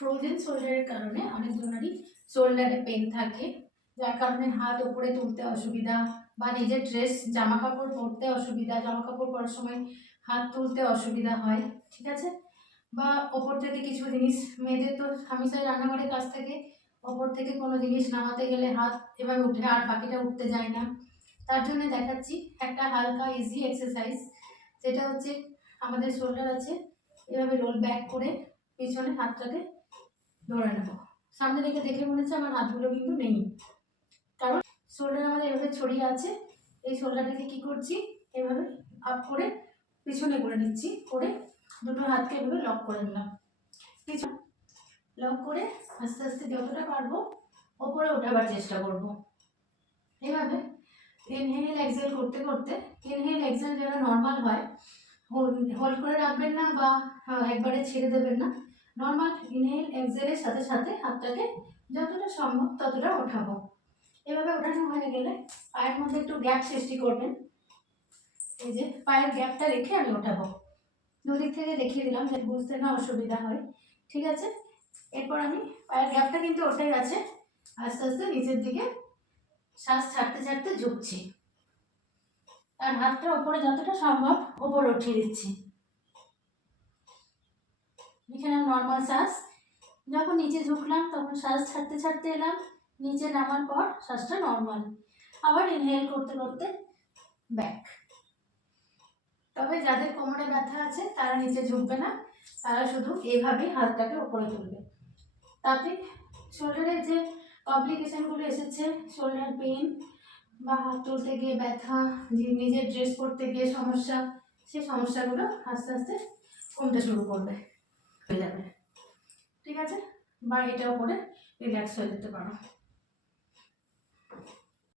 Frozen শোল্ডারের কারণে অনেকজনেরই শোল্ডারে pen থাকে, যার কারণে হাত উপরে তুলতে অসুবিধা বা নিজের ড্রেস জামা কাপড় পরতে অসুবিধা, জামা কাপড় পরার সময় হাত তুলতে অসুবিধা হয়, ঠিক আছে। বা ওপর থেকে কিছু জিনিস, মেয়েদের তো হামেশাই রান্নাঘরের কাছ থেকে ওপর থেকে কোনো জিনিস নামাতে গেলে হাত এভাবে উঠে আর বাকিটা উঠতে যায় না। তার জন্য দেখাচ্ছি একটা হালকা ইজি এক্সারসাইজ, যেটা হচ্ছে আমাদের শোল্ডার আছে, এভাবে রোল ব্যাক করে পিছনে হাতটাকে ধরে নেবো। সামনে থেকে দেখে মনে হচ্ছে আমার হাতগুলো কিন্তু নেই, কারণ শোল্ডার আমাদের এভাবে ছড়িয়ে আছে। এই শোল্ডারটাকে কি করছি, এভাবে আপ করে পিছনে করে নিচ্ছি, করে দুটো হাতকে এভাবে লক করে নিলাম, পিছন লক করে আস্তে আস্তে যতটা পারবো ওপরে ওঠাবার চেষ্টা করব। এভাবে ইনহেল এক্সহেল করতে করতে, ইনহেল এক্সহেল যেন নর্মাল হয়, হোল্ড করে রাখবেন না বা একবারে ছেড়ে দেবেন না, নর্মাল ইনহেল এক্সহেলের সাথে সাথে হাতটাকে যতটা সম্ভব ততটা ওঠাবো। এভাবে ওঠানো হয়ে গেলে পায়ের মধ্যে একটু গ্যাপ সৃষ্টি করবেন, এই যে পায়ের গ্যাপটা রেখে আমি ওঠাবো। দুদিক থেকে দেখিয়ে দিলাম যে বুঝতে না অসুবিধা হয়, ঠিক আছে। এরপর আমি পায়ের গ্যাপটা কিন্তু ওঠে গেছে, আস্তে আস্তে নিচের দিকে শ্বাস ছাড়তে ছাড়তে ঝুঁকছি, আর হাতটা ওপরে যতটা সম্ভব ওপরে উঠিয়ে দিচ্ছি। এখানে নর্মাল শ্বাস, যখন নিচে ঝুঁকলাম তখন শ্বাস ছাড়তে ছাড়তে এলাম, নিচে নামার পর শ্বাসটা নর্মাল, আবার ইনহেল করতে করতে ব্যাক। তবে যাদের কোমরে ব্যথা আছে তারা নিচে ঝুঁকবে না, তারা শুধু এইভাবেই হাতটাকে উপরে তুলবে। তাতে শোল্ডারের যে কমপ্লিকেশনগুলো এসেছে, শোল্ডার পেন বা হাত তুলতে গিয়ে ব্যথা, নিজের ড্রেস পরতে গিয়ে সমস্যা, সেই সমস্যাগুলো আস্তে আস্তে কমতে শুরু করবে, হয়ে যাবে, ঠিক আছে। বা এটাও করে রিল্যাক্স হয়ে যেতে পারো।